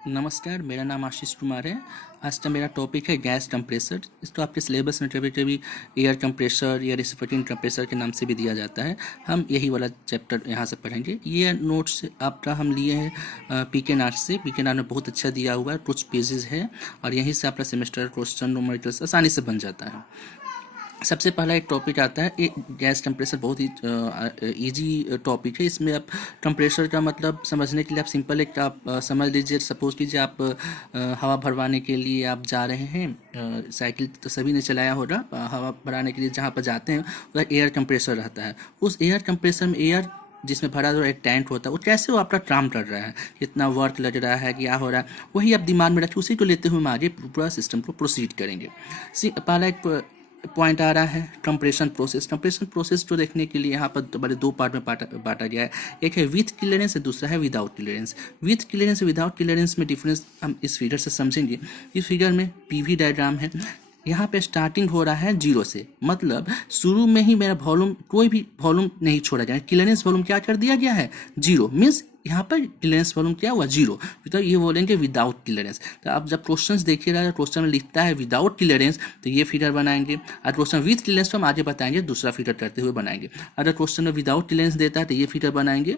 नमस्कार, मेरा नाम आशीष कुमार है। आज का मेरा टॉपिक है गैस कंप्रेसर। इसको आपके सिलेबस में कभी कभी एयर कंप्रेसर या रेसिप्रोकेटिंग कंप्रेसर के नाम से भी दिया जाता है। हम यही वाला चैप्टर यहाँ से पढ़ेंगे। ये नोट्स आपका हम लिए हैं पीके नाट से। पीके नाट में बहुत अच्छा दिया हुआ है, कुछ पेजेस है और यहीं से आपका सेमेस्टर क्वेश्चन न्यूमेरिकल्स आसानी से बन जाता है। सबसे पहला एक टॉपिक आता है, एक गैस कंप्रेसर बहुत ही इजी टॉपिक है। इसमें आप कंप्रेसर का मतलब समझने के लिए आप सिंपल एक आप समझ लीजिए। सपोज कीजिए आप हवा भरवाने के लिए आप जा रहे हैं, साइकिल तो सभी ने चलाया होगा। हवा भराने के लिए जहाँ पर जाते हैं वह एयर कंप्रेसर रहता है। उस एयर कंप्रेसर में एयर जिसमें भरा हुआ एक टैंक होता है, वो कैसे वो आपका काम कर रहा है, कितना वर्क लग रहा है, क्या हो रहा है, वही आप दिमाग में रखिए। उसी को लेते हुए हम आगे पूरा सिस्टम को प्रोसीड करेंगे। पहला एक पॉइंट आ रहा है कंप्रेशन प्रोसेस। कंप्रेशन प्रोसेस को देखने के लिए यहाँ पर बड़े दो पार्ट में बांटा गया है। एक है विथ क्लियरेंस और दूसरा है without clearance. With clearance without clearance में डिफरेंस हम इस फिगर से समझेंगे। इस फिगर में पीवी डायग्राम है। यहाँ पे स्टार्टिंग हो रहा है 0 से, मतलब शुरू में ही मेरा वॉल्यूम कोई भी वॉल्यूम नहीं छोड़ा जाए। क्लियरेंस वॉल्यूम क्या कर दिया गया है 0, मीन्स यहाँ पर क्लियरेंस वॉल्यूम क्या हुआ 0। तो ये बोलेंगे विदाउट क्लियरेंस। तो आप जब क्वेश्चन देखिएगा, क्वेश्चन में लिखता है विदाउट क्लियरेंस तो ये फिगर बनाएंगे, और क्वेश्चन विथ क्लियरेंस तो हम आगे बताएंगे, दूसरा फिगर करते हुए बनाएंगे। अगर क्वेश्चन में विदाउट क्लियरेंस देता है तो ये फिगर बनाएंगे।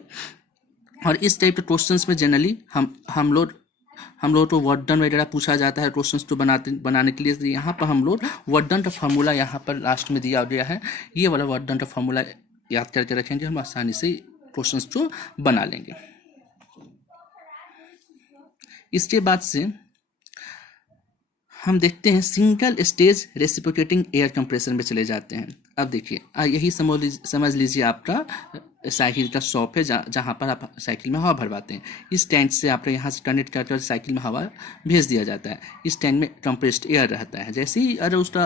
और इस टाइप के क्वेश्चन में जनरली हम लोग तो वर्क डन वगैरह पूछा जाता है क्वेश्चंस तो बनाने के लिए। तो यहाँ पर हम लोग वर्क डन का फार्मूला यहाँ पर लास्ट में दिया गया है। ये वाला वर्क डन का फार्मूला याद करके रखेंगे, हम आसानी से क्वेश्चंस को बना लेंगे। इसके बाद से हम देखते हैं single stage reciprocating air compressor में चले जाते हैं। अब देखिए, यही समझ लीजिए आपका साइकिल का शॉप है जहाँ पर आप साइकिल में हवा भरवाते हैं। इस टैंक से आपका यहाँ से कनेक्ट करके साइकिल में हवा भेज दिया जाता है। इस टैंक में कंप्रेस्ड एयर रहता है। जैसे ही अगर उसका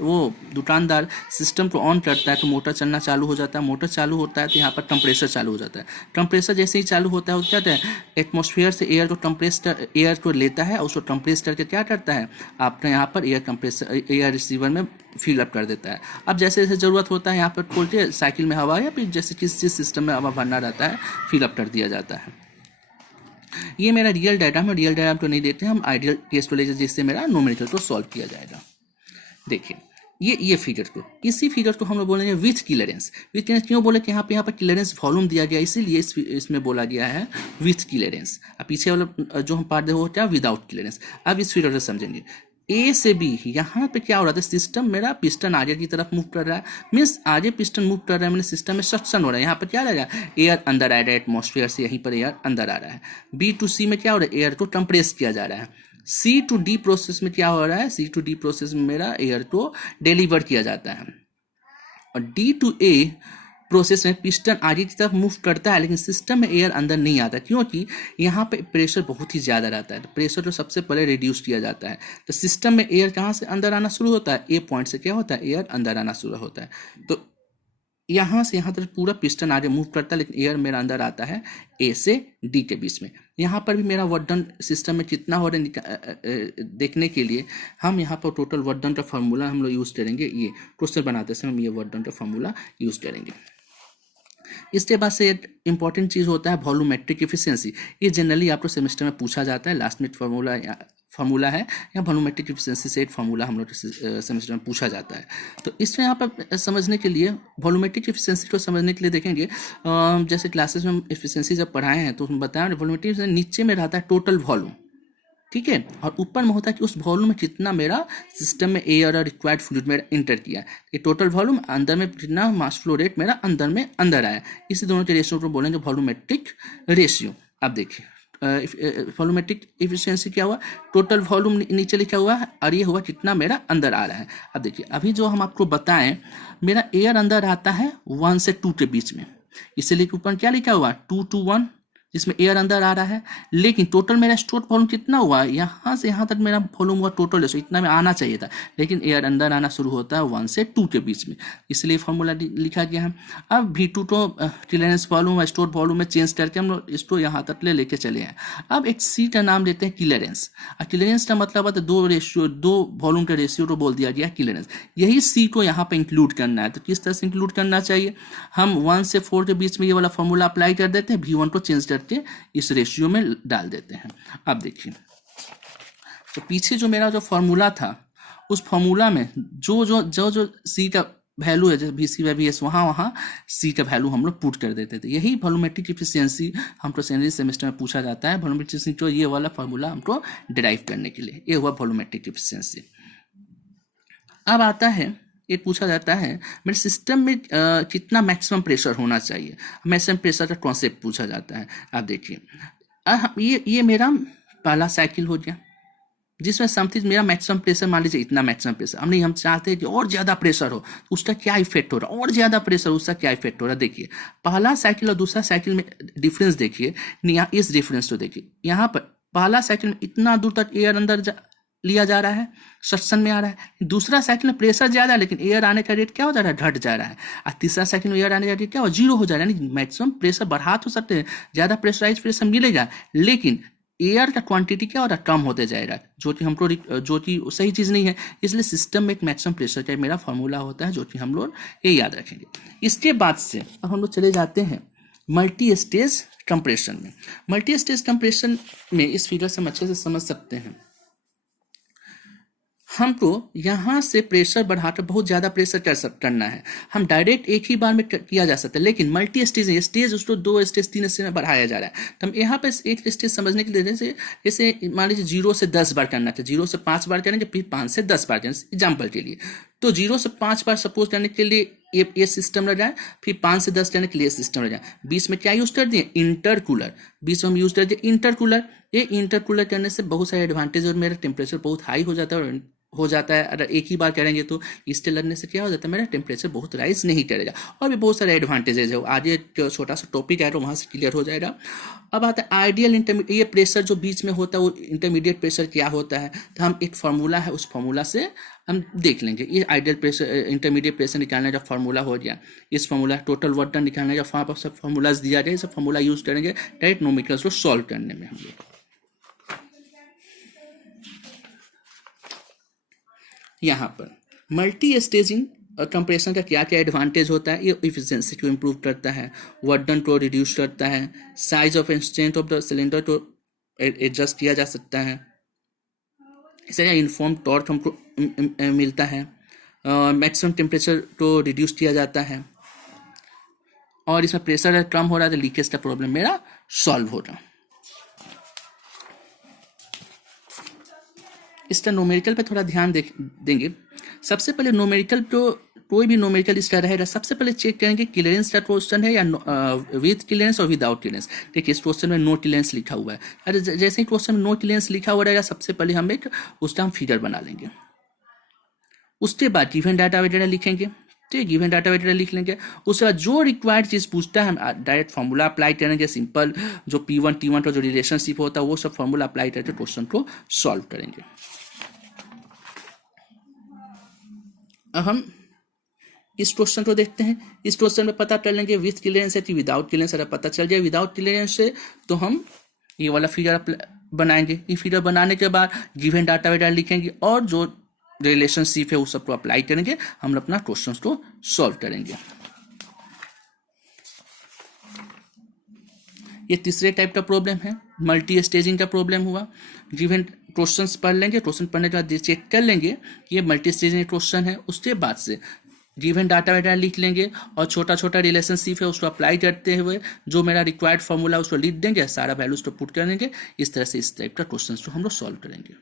वो दुकानदार सिस्टम को ऑन करता है तो मोटर चलना चालू हो जाता है। मोटर चालू होता है तो यहाँ पर कंप्रेसर चालू हो जाता है। कंप्रेसर जैसे ही चालू होता है वो क्या है, एटमॉस्फेयर से एयर को लेता है और उसको कंप्रेस करके क्या करता है, आपने यहाँ पर एयर रिसीवर में फिल अप कर देता है। अब जैसे जैसे ज़रूरत होता है यहाँ पर खोल के साइकिल में हवा या फिर जैसे किसी सिस्टम में हवा भरना रहता है फिल अप कर दिया जाता है। ये मेरा रियल डायग्राम है। रियल डायग्राम तो नहीं देते, हम आइडियल केस को ले जाते जिससे मेरा न्यूमेरिकल को सॉल्व किया जाएगा। देखिए ये फिगर को, इसी फिगर को हम लोग बोलेंगे विथ क्लियरेंस। विथ क्लियरेंस क्यों बोले कि यहाँ पर क्लियरेंस वॉल्यूम दिया गया, इसीलिए इसमें बोला गया है विथ क्लियरेंस। अब पीछे वाला जो हम पार्ट दे वो क्या, विदाउट क्लियरेंस। अब इस फिगर से समझेंगे ए से बी। यहाँ पे क्या हो रहा था, सिस्टम मेरा पिस्टन आगे की तरफ मूव कर रहा है, मीन्स आगे पिस्टन मूव कर रहा है, मैंने सिस्टम में सक्शन हो रहा है। यहाँ पर क्या रहेगा, एयर अंदर आ रहा है एटमॉस्फेयर से, यहीं पर एयर अंदर आ रहा है। बी टू सी में क्या हो रहा है, एयर को कंप्रेस किया जा रहा है। सी टू डी प्रोसेस में क्या हो रहा है, सी टू डी प्रोसेस में मेरा एयर को डिलीवर किया जाता है। और डी टू ए प्रोसेस में पिस्टन आगे की तरफ मूव करता है, लेकिन सिस्टम में एयर अंदर नहीं आता, क्योंकि यहाँ पे प्रेशर बहुत ही ज़्यादा रहता है। तो प्रेशर तो सबसे पहले रिड्यूस किया जाता है। तो सिस्टम में एयर कहाँ से अंदर आना शुरू होता है, ए पॉइंट से क्या होता है, एयर अंदर आना शुरू होता है। तो यहाँ से यहाँ तक पूरा पिस्टन आगे मूव करता है, लेकिन एयर मेरा अंदर आता है ए से डी के बीच में। यहाँ पर भी मेरा वर्क डन सिस्टम में कितना हो रहा है देखने के लिए हम यहाँ पर टोटल वर्क डन का फार्मूला हम लोग यूज़ करेंगे। ये क्वेश्चन बनाते समय हम ये वर्क डन का फार्मूला यूज़ करेंगे। इसके बाद से एक इंपॉर्टेंट चीज़ होता है वॉल्यूमेट्रिक एफिशिएंसी। ये जनरली आपको सेमेस्टर में पूछा जाता है। लास्ट में फार्मूला है या वॉल्यूमेट्रिक एफिशिएंसी से एक फार्मूला हम लोग सेमेस्टर में पूछा जाता है। तो इसमें यहाँ पर समझने के लिए, वॉल्यूमेट्रिक एफिशिएंसी को समझने के लिए देखेंगे, जैसे क्लासेस में एफिशिएंसी जब पढ़ाए हैं तो हम बताया वॉल्यूमेट्रिक नीचे में रहता है टोटल वॉल्यूम, ठीक है, और ऊपर में होता है कि उस वॉल्यूम में कितना मेरा सिस्टम में एयर और रिक्वायर्ड फ्लूइड मेरा इंटर किया है। ये टोटल वॉल्यूम, अंदर में कितना मास फ्लो रेट मेरा अंदर आया। इसी दोनों के रेशियो को बोलेंगे वॉल्यूमेट्रिक रेशियो। अब देखिए वॉल्यूमेट्रिक एफिशिएंसी क्या हुआ, टोटल वॉल्यूम नीचे लिखा हुआ है और ये हुआ कितना मेरा अंदर आ रहा है। अब देखिए अभी जो हम आपको बताएं, मेरा एयर अंदर आता है 1 से 2 के बीच में, इसीलिए ऊपर क्या लिखा हुआ 2 to 1, जिसमें एयर अंदर आ रहा है। लेकिन टोटल मेरा स्टोर वॉल्यूम कितना हुआ, यहाँ से यहाँ तक मेरा वॉल्यूम हुआ टोटल, इतना में आना चाहिए था, लेकिन एयर अंदर आना शुरू होता है 1 से 2 के बीच में, इसलिए फॉर्मूला लिखा गया है। अब V2 तो क्लियरेंस वॉल्यूम स्टोर वॉल्यूम में चेंज करके हम लोग इसको यहाँ तक लेके चले हैं। अब एक सी का नाम लेते हैं क्लियरेंस। क्लियरेंस का मतलब होता है दो वॉल्यूम के रेशियो को बोल दिया गया क्लियरेंस। यही सी को यहाँ पर इंक्लूड करना है। तो किस तरह से इंक्लूड करना चाहिए, हम 1 से 4 के बीच में ये वाला फॉर्मूला अप्लाई कर देते हैं, V1 को चेंज करते करके इस रेशियो में डाल देते हैं। अब देखिए, तो पीछे जो मेरा जो फॉर्मूला था, उस फॉर्मूला में जो सी का वैल्यू है, जैसे B C by B S, वहाँ सी का वैल्यू हम लोग पुट कर देते थे। यही वॉल्यूमेट्रिक इफिशियंसी हमको सेकेंडरी सेमेस्टर में पूछा जाता है। वॉल्यूमेट्रिक इफिशियंसी तो ये वाला फॉर्मूला हमको डिराइव करने के लिए, ये हुआ वॉल्यूमेट्रिक इफिशियंसी। अब आता है, ये पूछा जाता है मेरे सिस्टम में कितना मैक्सिमम प्रेशर होना चाहिए। मैक्सिमम प्रेशर का कॉन्सेप्ट पूछा जाता है। आप देखिए, ये मेरा पहला साइकिल हो गया, जिसमें समथिंग मेरा मैक्सिमम प्रेशर, मान लीजिए इतना मैक्सिमम प्रेशर, हम चाहते हैं कि और ज़्यादा प्रेशर हो, तो उसका क्या इफेक्ट हो रहा है, और ज़्यादा प्रेशर उसका क्या इफेक्ट हो रहा है। देखिए, पहला साइकिल और दूसरा साइकिल में डिफरेंस देखिए, इस डिफरेंस को देखिए। यहाँ पर पहला साइकिल में इतना दूर तक एयर अंदर लिया जा रहा है, सक्शन में आ रहा है। दूसरा साइकिल में प्रेशर ज़्यादा है, लेकिन एयर आने का रेट क्या हो जा रहा है, घट जा रहा है। और तीसरा साइकिल में एयर आने का रेट क्या हो, जीरो हो जा रहा है। यानी मैक्सिमम प्रेशर बढ़ा तो सकते हैं, ज़्यादा प्रेशराइज प्रेशर मिलेगा, लेकिन एयर का क्वांटिटी क्या हो रहा है, कम होते जाएगा, जो कि सही चीज़ नहीं है। इसलिए सिस्टम में एक मैक्सिमम प्रेशर का मेरा फॉर्मूला होता है, जो कि हम लोग ये याद रखेंगे। इसके बाद से अब हम लोग चले जाते हैं मल्टी स्टेज कंप्रेशन में। मल्टी स्टेज कंप्रेशन में इस फिगर से हम अच्छे से समझ सकते हैं। हमको यहाँ से प्रेशर बढ़ाकर बहुत ज़्यादा प्रेशर करना है। हम डायरेक्ट एक ही बार में किया जा सकता है, लेकिन मल्टी स्टेज उसको 2 स्टेज 3 स्टेज में बढ़ाया जा रहा है। तो हम यहाँ पे एक स्टेज समझने के लिए जैसे मान लीजिए 0 से 10 बार करना था, 0 से 5 बार करेंगे, फिर 5 से 10 बार करेंगे एग्जाम्पल के लिए। तो 0 से 5 बार सपोज करने के लिए ये सिस्टम रह जाए, फिर 5 से 10 करने के लिए सिस्टम रह जाए। बीच में क्या यूज़ कर दिए, इंटरकूलर। बीच में हम यूज़ कर दिए इंटरकूलर। ये इंटरकूलर करने से बहुत सारे एडवांटेज, और मेरा टेम्परेचर बहुत हाई हो जाता है अगर एक ही बार करेंगे तो। इससे लगने से क्या हो जाता है, मेरा टेम्परेचर बहुत राइज नहीं करेगा। और भी बहुत सारे एडवांटेजेस है, आज एक छोटा सा टॉपिक है तो वहाँ से क्लियर हो जाएगा। अब आता है आइडियल इंटरमीडिएट। ये प्रेशर जो बीच में होता है वो इंटरमीडिएट प्रेशर क्या होता है, तो हम एक फार्मूला है, उस फार्मूला से हम देख लेंगे। ये आइडियल प्रेशर इंटरमीडिएट प्रेशर निकालने का फार्मूला हो गया। इस फार्मूला टोटल वर्क डन निकालने का वहाँ पर सब फार्मूलाज दिया जाए, सब फार्मूला यूज करेंगे डायरेक्ट न्यूमेरिकल्स को सॉल्व करने में हम लोग। यहाँ पर मल्टी स्टेजिंग कंप्रेशन का क्या क्या एडवांटेज होता है। ये इफिशिएंसी को इम्प्रूव करता है, वर्क डन को रिड्यूस करता है, size of and strength of the cylinder को एडजस्ट किया जा सकता है, इससे यूनिफॉर्म टॉर्क हमको मिलता है, मैक्सिमम टेम्परेचर को रिड्यूस किया जाता है, और इसमें प्रेशर कम हो रहा है तो लीकेज का प्रॉब्लम मेरा सॉल्व हो रहा। इसका न्यूमेरिकल पे थोड़ा ध्यान देंगे। सबसे पहले न्यूमेरिकल तो कोई भी न्यूमेरिकल इसका रहेगा, सबसे पहले चेक करेंगे क्लियरेंस का क्वेश्चन है या विद क्लियरेंस और विदाउट क्लियरेंस। देखिए, इस क्वेश्चन में नो क्लियरेंस लिखा हुआ है। अरे जैसे ही क्वेश्चन में नो क्लियरेंस लिखा हुआ रहेगा, सबसे पहले हम उसका हम फिगर बना लेंगे। उसके बाद गिवन डाटा वगैरह लिखेंगे, ठीक है, गिवन डाटा वगैरह लिख लेंगे। उसके बाद जो रिक्वायर्ड चीज़ पूछता है हम डायरेक्ट फार्मूला अप्लाई करेंगे। सिंपल जो P1 T1 का जो रिलेशनशिप होता है वो सब फार्मूला अप्लाई करके क्वेश्चन को सॉल्व करेंगे। अब हम इस क्वेश्चन को देखते हैं। इस क्वेश्चन में पता कर लेंगे विथ क्लियरेंस है कि विदाउट क्लियरेंस। अगर पता चल जाए विदाउट क्लियरेंस से तो हम ये वाला फिगर बनाएंगे। ये फिगर बनाने के बाद गिवन डाटा वगैरह लिखेंगे और जो रिलेशनशिप है उस सबको अप्लाई करेंगे, हम अपना क्वेश्चन को सॉल्व करेंगे। ये तीसरे टाइप का प्रॉब्लम है, मल्टी स्टेजिंग का प्रॉब्लम हुआ। गिवन क्वेश्चंस पढ़ लेंगे, क्वेश्चन पढ़ने के बाद चेक कर लेंगे कि ये मल्टी स्टेजिंग क्वेश्चन है। उसके बाद से गिवन डाटा वगैरह लिख लेंगे और छोटा छोटा रिलेशनशिप है उसको अप्लाई करते हुए जो मेरा रिक्वायर्ड फॉर्मूला उसको लिख देंगे, सारा वैल्यूज को पुट कर देंगे। इस तरह से इस टाइप का क्वेश्चन को हम लोग सॉल्व करेंगे।